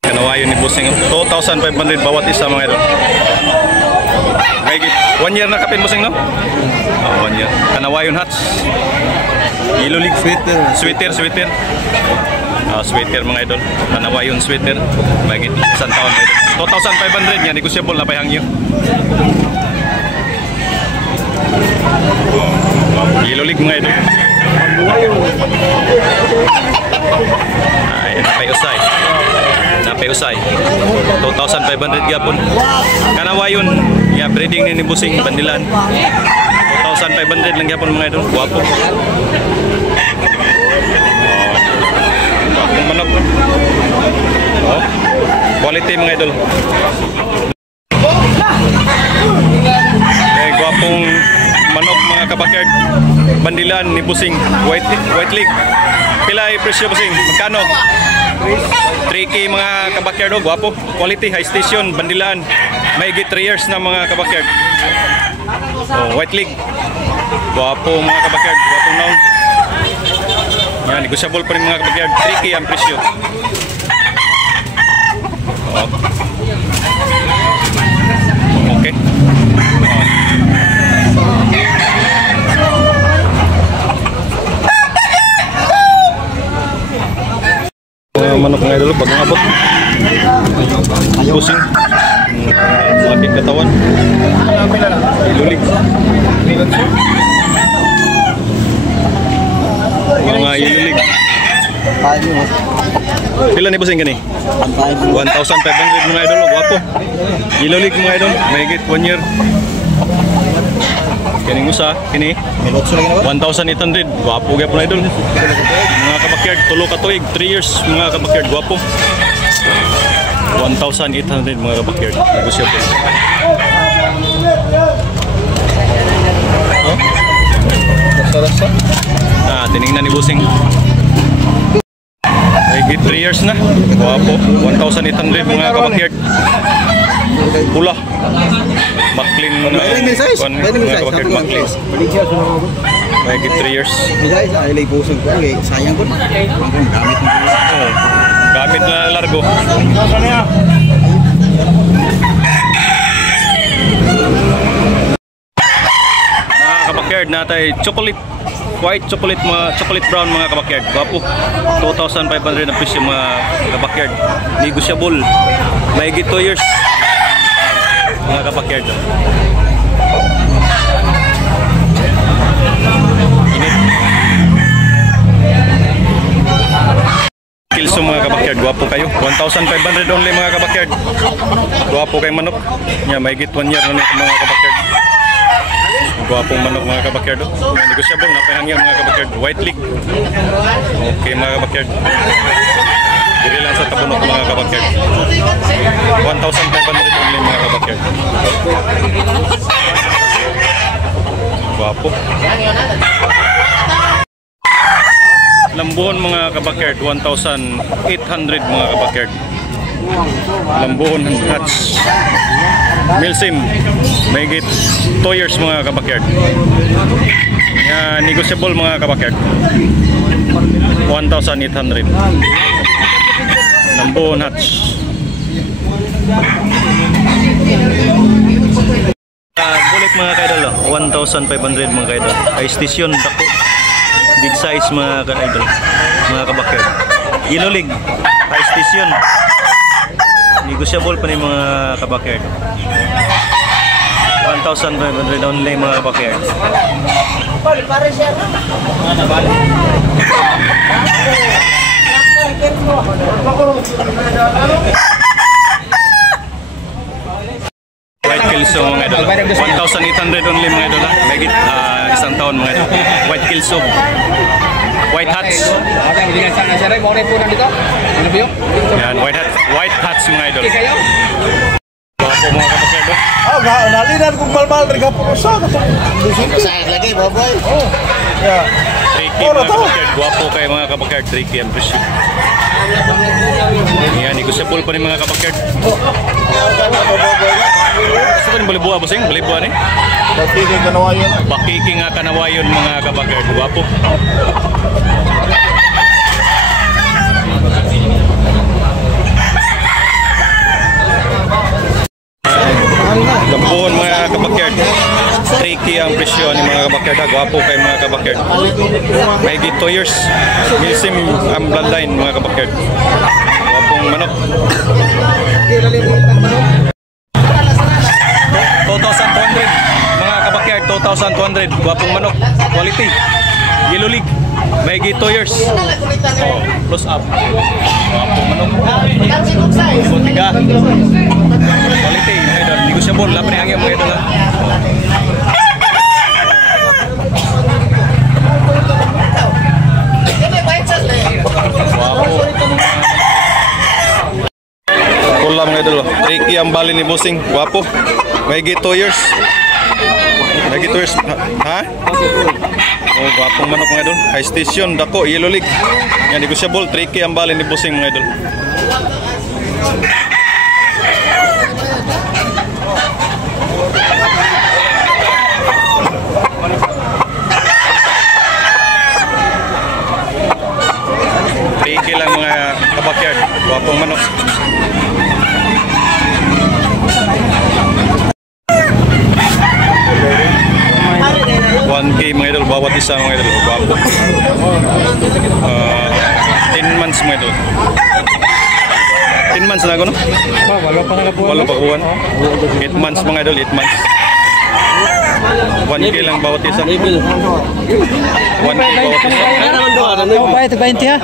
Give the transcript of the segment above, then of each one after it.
Kanawayon ni Bossing. 2,500 bawat isa mga idol. May 1 year na kapin Bossing, no? 1 year. Kanawayon hats. Yellow league sweater. Sweater mga idol. Kanawayon sweater. May isang taon mga idol. 2,500 yan. Negotiable na pahangyo. Yellow league mga idol. Ay, napay-usay 2,500 gapon. Kanawayon ya breeding ni Bossing Bandilan. 2,500 lang gapon mga idol. Guwapo. Guwapong manok. Quality mga idol. Guwapong manok mga kabakerd. Bandilan ni Bossing. White leg. Pila ay presyo Bossing? Magkano? 3K mga kabakerd. Guwapo. Quality, high station, Bandilan. May 3 years na mga kabakerd. White leg. Guwapo mga kabakerd. Guwapong naong. Yan, negotiable pa rin mga kabakerd. 3K ang presyo. Okay. Manok mga idol, bagong abot. Bossing. Malaking katawan. Ilulig. Mga ilulig. Pila ni Bossing gani? 1,500 mga idol. Guwapo. Ilulig mga idol. May 1 year. Kining usa, kini 1,800. Guwapo gyud mga idol. Mga kabakerd, tulo ka tuig, 3 years mga kabakerd, guwapo. 1,800 mga kabakerd. Negosyable. Tiningnan ni Bossing. May 3 years na. Guwapo. 1,800 mga kabakerd. Pula. Maklin mo na. Mga kabakerd, maklin. May 3 years. Sayang po. Gamit na largo. Mga kabakerd natay chocolate. White chocolate, mga chocolate brown mga kabakerd. Guwapo. 2,500 ang presyo mga kabakerd. Negotiable. May 2 years mga kabakerd. Kilso mga kabakerd, guwapo kayo. 1,500 only mga kabakerd. Guwapo kay manok. May 1 year na nito mga kabakerd. Guwapong manok mga kabakerd. Negosyable na pahangyan mga kabakerd. White leg. Okay mga kabakerd. Diri lang sa tabunok mga kabakerd. 1,500 only mga kabakerd. Guwapo. Lambuhon mga kabakerd. 1,800 mga kabakerd. Lambuhon hatch. Milsim. May 2 years mga kabakerd. Negotiable mga kabakerd. 1,800. Lambuhon hatch. Bulik mga kaidol. 1,500 mga kaidol. High station dako. Big size mga kaidol. Mga kabakerd. Yellow leg. High station. Negotiable pa ni mga kabakerd. 1,500 only mga kabakerd. White Kelso mga idol. 1,800 only mga idol. Megit isang taon mga idol. White Kelso. White hats. Yan, white hats mga idol. Guwapo mga kabakerd. Nalinan kong malmal rin ka po sa Sayang lagi, baboy. Yeah. 3K mga kabakerd. Guwapo kayo mga kabakerd. 3K ang presyo. Yan, negosyable pa rin mga kabakerd. Gusto ba rin balibuha, Bossing? Balibuha ni? Bakiking kanawayon. Bakiking nga kanawayon mga kabakerd. Guwapo. 3K ang presyo ni mga kabakyard. Gwapo kay mga kabakyard. May 2 years. Milsim ang bloodline mga kabakyard. Gwapong manok. 2,200 mga kabakyard. 2,200. Gwapong manok. Quality. Yellow League. May 2 years. Oh, plus up. Gwapong manok. Tiga. Quality mga idol. Negotiable. Laban ang mga idol. Pula mga idol. Ricky ang bali ni Bossing. Guwapo. May 2 years. May 2 years. Ha? Oh, guwapong manok mga idol. High station, dako, Yellow League. Yan, negotiable. Ricky ang bali ni Bossing mga idol. Ricky lang mga kabakyard. Guwapong manok. K mga idol, bawat isa mga idol. Guwapo. 10 months mga idol. 10 months na ako, no? Wala pa nakapuan. Wala pa kuwan. 8 months mga idol, 8 months. 1K lang bawat isa. 1K bawat isa. Bayad 20 ha?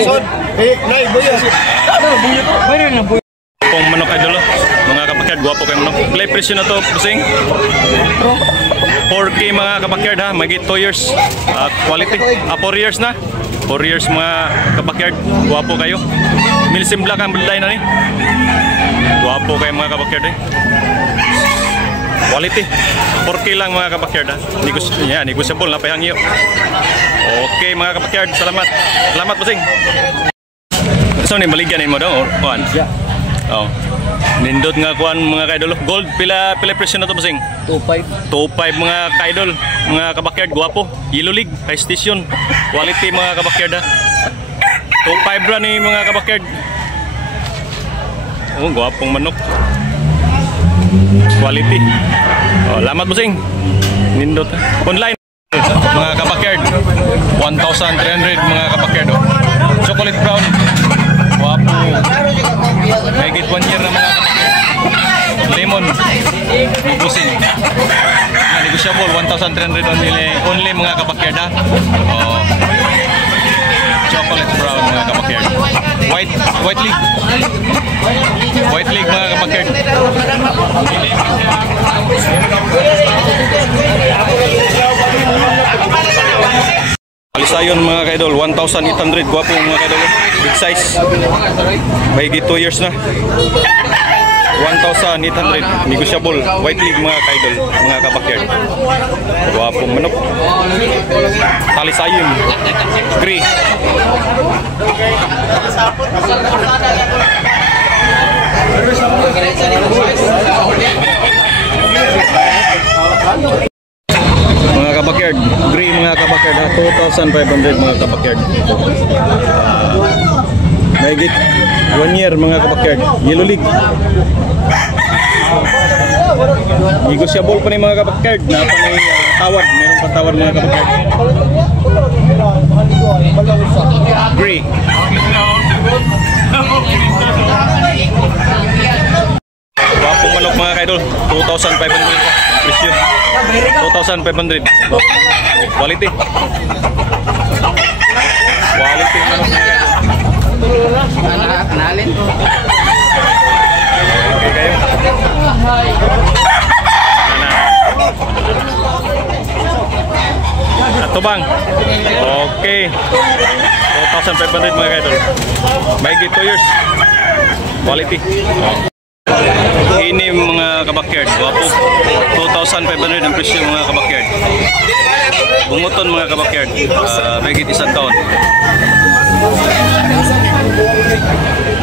Isod. Nay, buyas. Bayad na buyas. Pong manok idol, mga kabakyard, guwapo kayo manok. Play presyo na to, Bossing. 4K mga kabakyard ha, may 2 years. Quality. 4 years na. 4 years mga kabakyard, guwapo kayo. Milsim Black ang bloodline na ni. Guwapo kayo mga kabakyard eh. Quality. 4K lang mga kabakyard ha. Negotiable na pahangyo. Okay mga kabakyard, salamat. Salamat Bossing. So ni maligyan mo daw kuan. Oh. Nindot nga kuan mga kaidol. Gold pila presyo na to Bossing? 2.5. 2.5 mga kaidol, mga kabakyard, guwapo. Yellow League, high station. Quality mga kabakyard ha. 2.5 ra ni mga kabakyard. Oh, guwapong manok. Quality. Oh, lamat Bossing. Nindot ha. Online mga kabakyard. 1,300 mga kabakyard. Oh. Chocolate brown. Guwapo. May 1 year na mga kabakyard. Lemon. Bossing. Negotiable 1,300 only mga kabakyard ha. Oh. Chocolate brown mga kabakyard. White league. White league mga kabakyard. Alisayon mga kaidol, 1,800 guwapo mga kaidol. Big size. May 2 years na. 1,800 negotiable. White league mga kaidol, mga kabakyard. Guwapong manok. Talisayon. Gray. Mga kabakyard, gray mga kabakyard ha, 2,500 mga kabakyard. Mahigit 1 year mga kabakyard. Yellow League. Negotiable pa ni mga kabakyard. Napa ni tawad, meron pa tawad mga kabakyard. Gray. Wapong manok mga kaidol, 2,500 presyo. 2,500. Quality. Quality manok. Kenalin. Okay kayo. Ato bang? Okay. 2,500 mga kaidol. May 2 years. Quality. Ini mga kabakyard, guwapo. 2,500 ang presyo mga kabakyard. Bunguton mga kabakyard, mahigit 1 taon.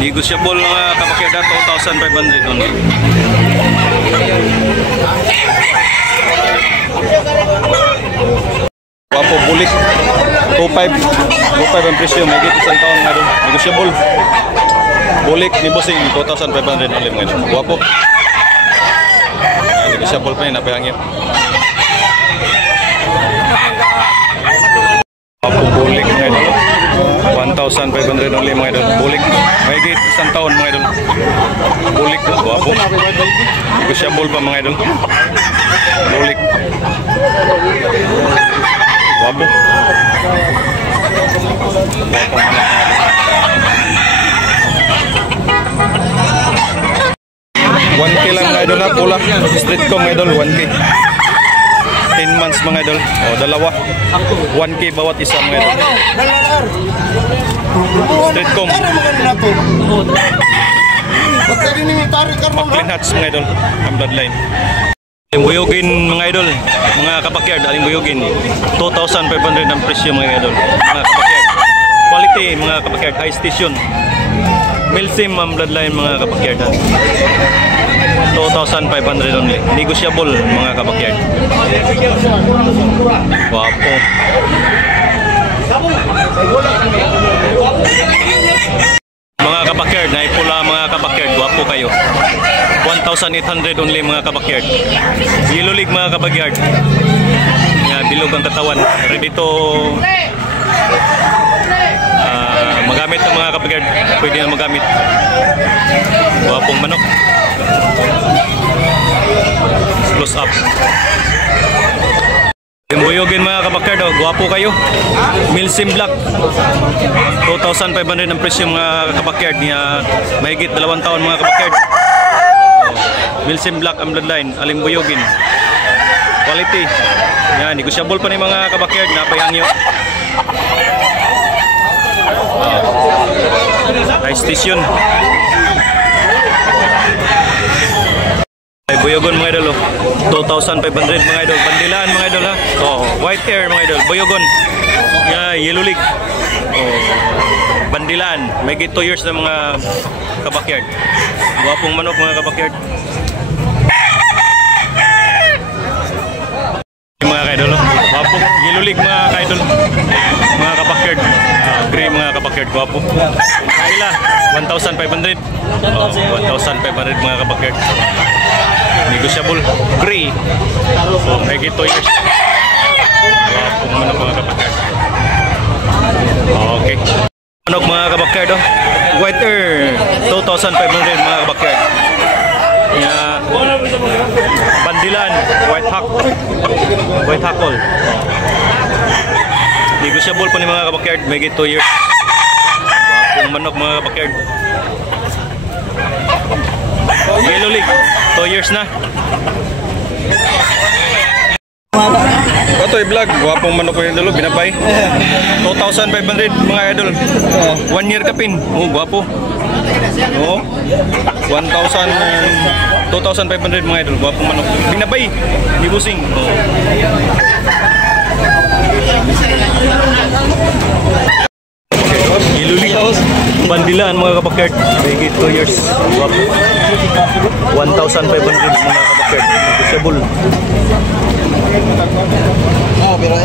Negotiable mga kabakyard, 2,500 only. Guwapo, bulik. 2,500 ang presyo, mahigit 1 taon nga doon. Negotiable. Bulik ni Bossing, 2,500 only mga doon. Guwapo. Negotiable pa yun, napahangin. 1,500 only mga idol. Bulik. Mahigit isang taon mga idol. Bulik. Guwapo. Negotiable pa mga idol. Bulik. Guwapo. 1K lang mga idol na pula. Street ko mga idol, 1K. 10 months mga idol. O, dalawa. 1K bawat isa mga idol. Street com. Maclean Hats mga idol. Ang bloodline. Aling buyugin mga idol. Mga kabakyard, aling buyugin. 2,500 ang presyo mga idol. Mga kabakyard. Quality mga kabakyard. High station. Milsim ang bloodline mga kabakyard. 2,500 only. Negotiable mga kabakyard. Wapo. Mga kabakyard, naipula mga kabakyard. Wapo kayo. 1,800 only mga kabakyard. Yellow League mga kabakyard. Bilog ang katawan. Ready to magamit ng mga kabakyard. Pwede na magamit. Wapong manok. Close up. Yung buyogin mga kabakyard, guwapo kayo. Milsim Black. 2,500 ang presyo mga kabakyard niya. Mahigit 2 taon mga kabakyard. Milsim Black ang bloodline. Aling buyogin. Quality. Yan, negotiable pa ni mga kabakyard. Napayangyo. High station. Ay buyogon mga idol. 2,500 mga idol. Bandilaan mga idol ha. White hair mga idol. Buyogon. Yellow League. Bandilaan. May 2 years na mga kabakyard. Guwapong manok mga kabakyard. Mga kaidol. Guwapo. Yellow League mga kaidol. Mga kabakyard. Gray mga kabakyard. Guwapo. Kaila. 1,500. 1,500 mga kabakyard. Negotiable. Gray. May 2 years. Guwapong manok mga kabakyard. Okay. Manok mga kabakyard. White hair. 2,500 mga kabakyard. Bandilan. White hackle. Negotiable po ni mga kabakyard. May 2 years. Guwapong manok mga kabakyard. Yellow League. 2 years na. Ito i-vlog. Guwapong manok yung idol. Binabay. 2,500 mga idol. 1 year kapin. Guwapo. 2,500 mga idol. Guwapong manok. Binabay. Ni busing. Iluli. Bandilaan mga kabakyard. May 2 years. 1,500 mga kabakyard. Negotiable. Pero